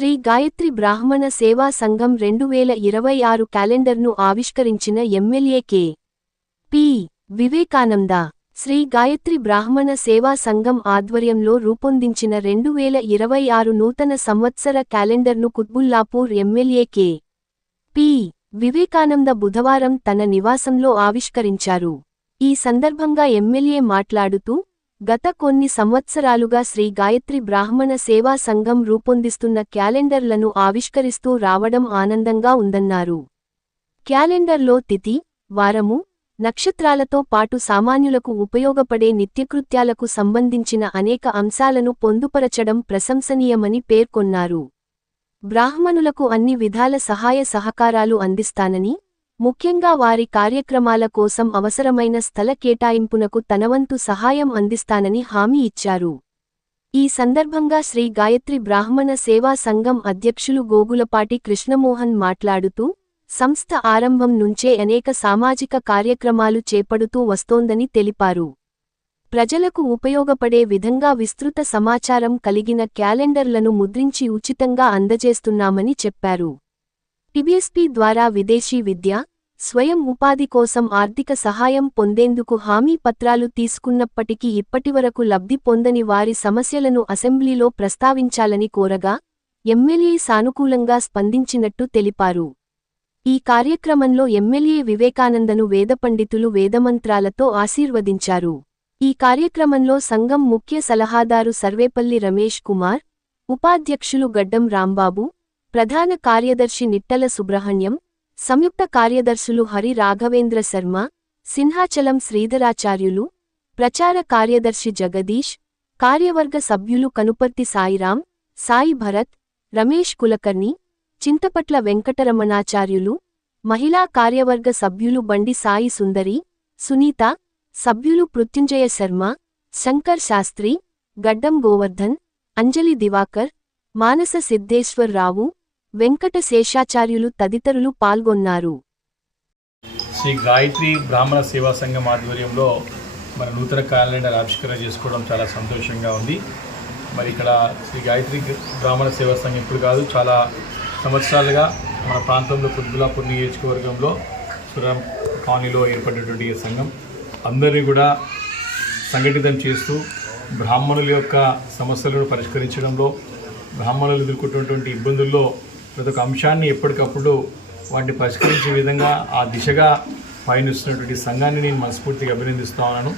శ్రీ గాయత్రి బ్రాహ్మణ సేవా సంఘం 2026 క్యాలెండర్ను ఆవిష్కరించిన MLA K. P. Vivekananda. Sri Gayatri Brahmana Seva Sangham ఆధ్వర్యంలో రూపొందించిన 2026 నూతన సంవత్సర క్యాలెండర్ను Quthbullapur MLA K. P. Vivekananda బుధవారం తన నివాసంలో ఆవిష్కరించారు. ఈ సందర్భంగా ఎమ్మెల్యే మాట్లాడుతూ, గత కొన్ని సంవత్సరాలుగా శ్రీ గాయత్రి బ్రాహ్మణ సేవా సంఘం రూపొందిస్తున్న క్యాలెండర్లను ఆవిష్కరిస్తూ రావడం ఆనందంగా ఉందన్నారు. క్యాలెండర్లో తిథి, వారము, నక్షత్రాలతో పాటు సామాన్యులకు ఉపయోగపడే నిత్యకృత్యాలకు సంబంధించిన అనేక అంశాలను పొందుపరచడం ప్రశంసనీయమని పేర్కొన్నారు. బ్రాహ్మణులకు అన్ని విధాల సహాయ సహకారాలు అందిస్తానని, ముఖ్యంగా వారి కార్యక్రమాల కోసం అవసరమైన స్థల కేటాయింపునకు తనవంతు సహాయం అందిస్తానని హామీ ఇచ్చారు. ఈ సందర్భంగా శ్రీ గాయత్రి బ్రాహ్మణ సేవా సంఘం అధ్యక్షులు గోగులపాటి కృష్ణమోహన్ మాట్లాడుతూ, సంస్థ ఆరంభం నుంచే అనేక సామాజిక కార్యక్రమాలు చేపడుతూ వస్తోందని తెలిపారు. ప్రజలకు ఉపయోగపడే విధంగా విస్తృత సమాచారం కలిగిన క్యాలెండర్లను ముద్రించి ఉచితంగా అందజేస్తున్నామని చెప్పారు. టిబిఎస్పి ద్వారా విదేశీ విద్య, స్వయం ఉపాధి కోసం ఆర్థిక సహాయం పొందేందుకు హామీ పత్రాలు తీసుకున్నప్పటికీ ఇప్పటివరకు లబ్ధి పొందని వారి సమస్యలను అసెంబ్లీలో ప్రస్తావించాలని కోరగా, ఎమ్మెల్యే సానుకూలంగా స్పందించినట్టు తెలిపారు. ఈ కార్యక్రమంలో ఎమ్మెల్యే వివేకానందను వేదపండితులు వేదమంత్రాలతో ఆశీర్వదించారు. ఈ కార్యక్రమంలో సంఘం ముఖ్య సలహాదారు సర్వేపల్లి రమేష్ కుమార్, ఉపాధ్యక్షులు గడ్డం రాంబాబు, ప్రధాన కార్యదర్శి నిట్టల సుబ్రహ్మణ్యం, సంయుక్త కార్యదర్శులు హరి రాఘవేంద్ర శర్మ, సింహాచలం శ్రీధరాచార్యులు, ప్రచార కార్యదర్శి జగదీష్, కార్యవర్గ సభ్యులు కనుపర్తి సాయిరాం, సాయి భరత్, రమేష్ కులకర్ణి, చింతపట్ల వెంకటరమణాచార్యులు, మహిళా కార్యవర్గ సభ్యులు బండి సాయి సుందరి, సునీత, సభ్యులు మృత్యుంజయ శర్మ, శంకర్ శాస్త్రి, గడ్డం గోవర్ధన్, అంజలి దివాకర్, మానస సిద్ధేశ్వర్రావు, వెంకట శేషాచార్యులు తదితరులు పాల్గొన్నారు. శ్రీ గాయత్రి బ్రాహ్మణ సేవా సంఘం ఆధ్వర్యంలో మన నూతన క్యాలెండర్ ఆవిష్కరణ చేసుకోవడం చాలా సంతోషంగా ఉంది. మరి ఇక్కడ శ్రీ గాయత్రి బ్రాహ్మణ సేవా సంఘం ఇప్పుడు కాదు, చాలా సంవత్సరాలుగా మన ప్రాంతంలో కుత్బుల్లాపూర్ నియోజకవర్గంలో సురం కాలనీలో ఏర్పడినటువంటి ఈ సంఘం అందరినీ కూడా సంఘటితం చేస్తూ బ్రాహ్మణుల యొక్క సమస్యలను పరిష్కరించడంలో, బ్రాహ్మణులు ఎదుర్కొంటున్నటువంటి ఇబ్బందుల్లో ప్రతి ఒక్క అంశాన్ని ఎప్పటికప్పుడు వాటిని పరిష్కరించే విధంగా ఆ దిశగా పయనిస్తున్నటువంటి సంఘాన్ని నేను మనస్ఫూర్తిగా అభినందిస్తూ ఉన్నాను.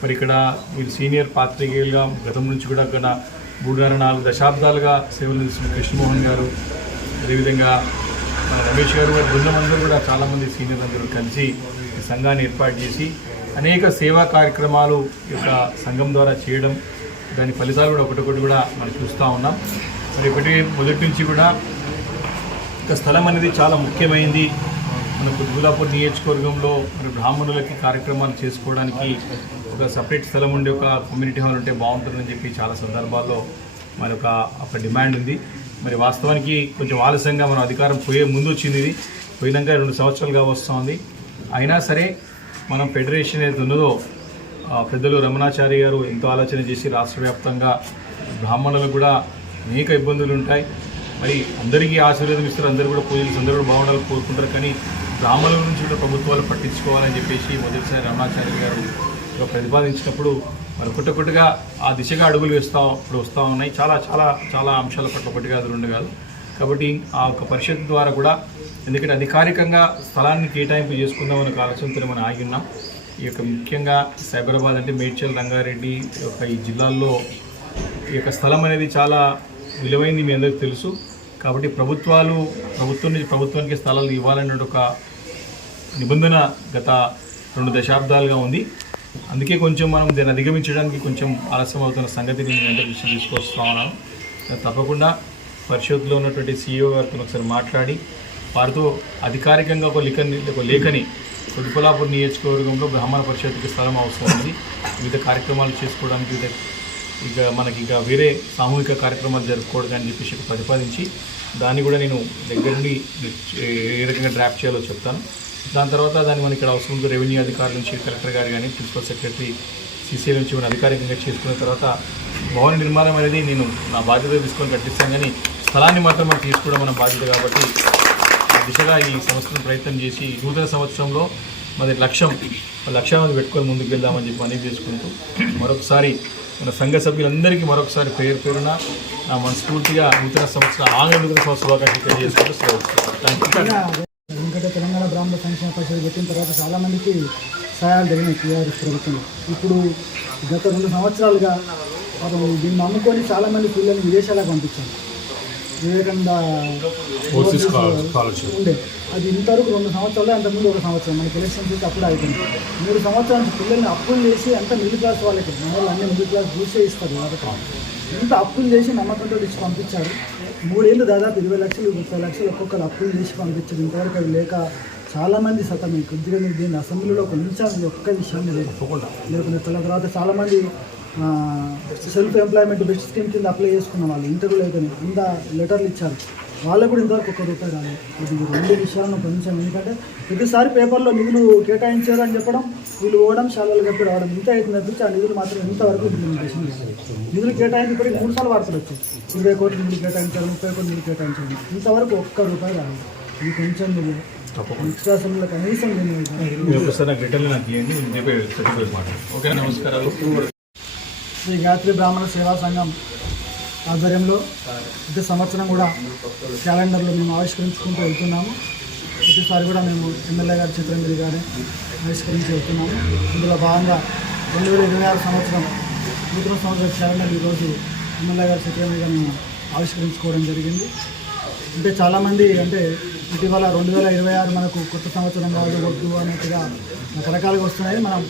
మరి ఇక్కడ మీరు సీనియర్ పాత్రికేయులుగా గతం నుంచి కూడా గత 3.5-4 దశాబ్దాలుగా సేవలు అందిస్తున్న కృష్ణమోహన్ గారు, అదేవిధంగా మన రమేష్ గారు, బృందమందరూ కూడా చాలామంది సీనియర్ అందరూ కలిసి ఈ సంఘాన్ని ఏర్పాటు చేసి అనేక సేవా కార్యక్రమాలు ఈ యొక్క సంఘం ద్వారా చేయడం, దాని ఫలితాలు కూడా ఒకటొకటి కూడా మనం చూస్తూ ఉన్నాం. మరి మొదటి నుంచి కూడా ఒక స్థలం అనేది చాలా ముఖ్యమైనది. మన కుత్బుల్లాపూర్ నియోజకవర్గంలో మరి బ్రాహ్మణులకి కార్యక్రమాలు చేసుకోవడానికి ఒక సపరేట్ స్థలం ఉండి ఒక కమ్యూనిటీ హాల్ ఉంటే బాగుంటుందని చెప్పి చాలా సందర్భాల్లో మరి ఒక డిమాండ్ ఉంది. మరి వాస్తవానికి కొంచెం ఆలస్యంగా మనం అధికారం పోయే ముందు వచ్చింది, ఇది పోయినాక 2 సంవత్సరాలుగా వస్తుంది. అయినా సరే మనం ఫెడరేషన్ ఏది ఉన్నదో పెద్దలు రమణాచారి గారు ఎంతో ఆలోచన చేసి రాష్ట్ర వ్యాప్తంగా బ్రాహ్మణులకు కూడా అనేక ఇబ్బందులు ఉంటాయి. మరి అందరికీ ఆశీర్వాదం ఇస్తారు, అందరూ కూడా పూజలు అందరూ కూడా బాగుండాలని కోరుకుంటారు. కానీ బ్రాహ్మణుల నుంచి కూడా ప్రభుత్వాలు పట్టించుకోవాలని చెప్పేసి మొదటిసారి రమణాచార్య గారు ప్రతిపాదించినప్పుడు మరి ఒకటొకటిగా ఆ దిశగా అడుగులు వస్తూ ఉన్నాయి. చాలా చాలా చాలా అంశాల పట్ల ఒకటి కాదు, 2 కాదు. కాబట్టి ఆ ఒక పరిషత్ ద్వారా కూడా, ఎందుకంటే అధికారికంగా స్థలాన్ని కేటాయింపు చేసుకుందామని ఒక ఆలోచనతో మనం ఆగి ఉన్నాం. ఈ యొక్క ముఖ్యంగా సైబరాబాద్ అంటే మేడ్చల్, రంగారెడ్డి యొక్క ఈ జిల్లాల్లో ఈ యొక్క స్థలం అనేది చాలా విలువైంది, మీ అందరికీ తెలుసు. కాబట్టి ప్రభుత్వానికి స్థలాలు ఇవ్వాలనే ఒక నిబంధన గత 2 దశాబ్దాలుగా ఉంది. అందుకే కొంచెం మనం దీన్ని అధిగమించడానికి కొంచెం ఆలస్యం అవుతున్న సంగతిని నేను అందరి దృష్టికి తీసుకొస్తా ఉన్నాను. తప్పకుండా పరిషత్లో ఉన్నటువంటి CEO గారితో ఒకసారి మాట్లాడి వారితో అధికారికంగా ఒక లేఖని కుత్బుల్లాపూర్ నియోజకవర్గంలో బ్రాహ్మణ పరిషత్కి స్థలం అవసరం ఉంది, వివిధ కార్యక్రమాలు చేసుకోవడానికి, మనకి వేరే సామూహిక కార్యక్రమాలు జరుపుకోవడం అని చెప్పేసి ప్రతిపాదించి దాన్ని కూడా నేను దగ్గర నుండి ఏ రకంగా డ్రాఫ్ట్ చేయాలో చెప్తాను. దాని తర్వాత దాన్ని మనకి ఇక్కడ అవసరం రెవెన్యూ అధికారుల నుంచి కలెక్టర్ గారు కానీ ప్రిన్సిపల్ సెక్రటరీ సీసీఎల్ నుంచి మనం అధికారికంగా చేసుకున్న తర్వాత భవన నిర్మాణం అనేది నేను నా బాధ్యత తీసుకొని కట్టిస్తాను. కానీ స్థలాన్ని మాత్రం మనం తీసుకోవడం మన బాధ్యత కాబట్టి ఆ దిశగా ఈ సంవత్సరం ప్రయత్నం చేసి నూతన సంవత్సరంలో మరి లక్ష్యాన్ని పెట్టుకొని ముందుకు వెళ్దామని చెప్పి మనవి చేసుకుంటూ మరొకసారి మన సంఘ సభ్యులందరికీ మరొకసారి పేరున నా మనస్ఫూర్తిగా నూతన సంవత్సరం నూతన సంవత్సర శుభాకాంక్షలు తెలియజేసుకుంటూ సెలవు. ఎందుకంటే తెలంగాణ బ్రాహ్మణ సంక్షేమ పరిషత్ పెట్టిన తర్వాత చాలామందికి సహాయాలు జరిగినాయి టీఆర్ఎస్ ప్రభుత్వం. ఇప్పుడు గత 2 సంవత్సరాలుగా అతను దీన్ని నమ్ముకొని చాలామంది పిల్లల్ని విదేశాలకు పంపించారు. వివేకానంద ఉండే అది ఇంతవరకు 2 సంవత్సరాలు, అంతకుముందు 1 సంవత్సరం మనకి ఎలక్షన్ చేసి అప్పుడు అయిపోయింది. 3 సంవత్సరాల నుంచి పిల్లల్ని అప్పులు చేసి అంత మిడిల్ క్లాస్ వాళ్ళకి మన వాళ్ళు అన్ని మిడిల్ క్లాస్ చూసే ఇస్తారు కాబట్టి ఇంత అప్పులు చేసి నమ్మకంతో ఇచ్చి పంపించారు. 3 ఏళ్ళు దాదాపు 20 లక్షలు 30 లక్షలు ఒక్కొక్కరు అప్పులు చేసి పంపించారు. ఇంతవరకు అవి లేక చాలామంది సతమే కొద్దిగా మీరు దీన్ని అసెంబ్లీలో కొంచెం ఒక్క విషయాన్ని లేకుండా తర్వాత చాలామంది సెల్ఫ్ ఎంప్లాయ్మెంట్ బెస్ట్ స్కీమ్ కింద అప్లై చేసుకున్న వాళ్ళు ఇంటర్వ్యూ లేదని అంత లెటర్లు ఇచ్చారు. వాళ్ళకు కూడా ఇంతవరకు ₹1 రాలేదు. ఇది 2 విషయాలను కొంచెం, ఎందుకంటే ప్రతిసారి పేపర్లో నిధులు కేటాయించారు అని చెప్పడం, వీళ్ళు పోవడం, శాలలు కప్పి రావడం ఇంత అవుతుంది తప్పించి ఆ నిధులు మాత్రం ఇంతవరకు ఇంప్లిమెంటేషన్ చేశారు. నిధులు కేటాయించి ఇప్పటికి 3 సార్లు వార్తలు వచ్చాయి. 20 కోట్లు నిధులు కేటాయించారు, 30 కోట్లు నిధులు కేటాయించారు, ఇంతవరకు ₹1 రాలేదు. ఇది కొంచెం ఎక్స్ట్రా సమయంలో కనీసం నమస్కారాలు. శ్రీ గాయత్రి బ్రాహ్మణ సేవా సంఘం ఆధ్వర్యంలో ప్రతి సంవత్సరం కూడా క్యాలెండర్లో మేము ఆవిష్కరించుకుంటూ వెళ్తున్నాము. ప్రతిసారి కూడా మేము ఎమ్మెల్యే గారి చిత్రం మీద కానీ ఆవిష్కరించి వెళ్తున్నాము. ఇందులో భాగంగా 2026 సంవత్సరం నూతన సంవత్సర క్యాలెండర్ ఈరోజు ఎమ్మెల్యే గారి చిత్రం మీద మేము ఆవిష్కరించుకోవడం జరిగింది. అంటే చాలామంది అంటే ఇటీవల 2026 మనకు కొత్త సంవత్సరం కాదు వద్దు అన్నట్టుగా రకరకాలుగా వస్తున్నాయి. మనం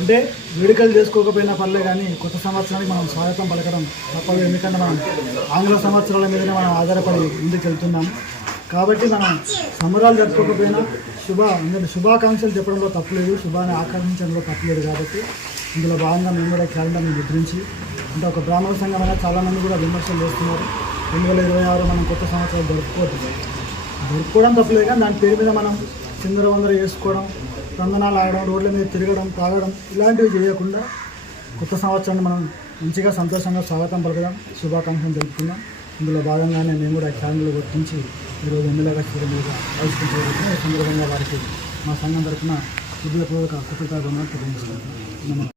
అంటే వేడుకలు చేసుకోకపోయినా పర్లే కానీ కొత్త సంవత్సరానికి మనం స్వాగతం పలకడం తప్పదు. ఎందుకంటే మనం ఆంగ్ల సంవత్సరాల మీదనే మనం ఆధారపడి ముందుకు వెళ్తున్నాము. కాబట్టి మనం సంబరాలు జరుపుకోకపోయినా శుభాకాంక్షలు చెప్పడంలో తప్పులేదు, శుభాన్ని ఆకాంక్షించడంలో తప్పులేదు. కాబట్టి ఇందులో భాగంగా మేము కూడా క్యాలెండర్ని ముద్రించి అంటే ఒక బ్రాహ్మణ సంఘం అయినా చాలామంది కూడా విమర్శలు చేస్తున్నారు. 2026 మనం కొత్త సంవత్సరాలు జరుపుకోవడం తప్పలేదు, కానీ దాని పేరు మీద మనం చిందరవందర చేసుకోవడం, తందనాలు ఆడడం, రోడ్ల మీద తిరగడం, తాగడం ఇలాంటివి చేయకుండా కొత్త సంవత్సరాన్ని మనం మంచిగా సంతోషంగా స్వాగతం పలకడం, శుభాకాంక్షలు జరుపుకుందాం. ఇందులో భాగంగానే మేము కూడా క్యాలెండర్లు గుర్తించి ఈరోజు ఎమ్మెల్యే గారి మీద ఆవిష్కరించబడుతున్నాం. ఈ సందర్భంగా వారికి మా సంఘం తరఫున హృదయపూర్వక కృతజ్ఞతలు తెలియజేస్తున్నాం.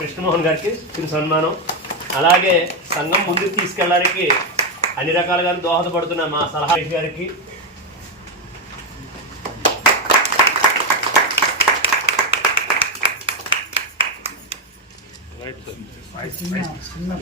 కృష్ణమోహన్ గారికి చిన్న సన్మానం. అలాగే సంఘం ముందుకు తీసుకెళ్ళడానికి అన్ని రకాలుగా దోహదపడుతున్న మా సలహా గారికి చిన్న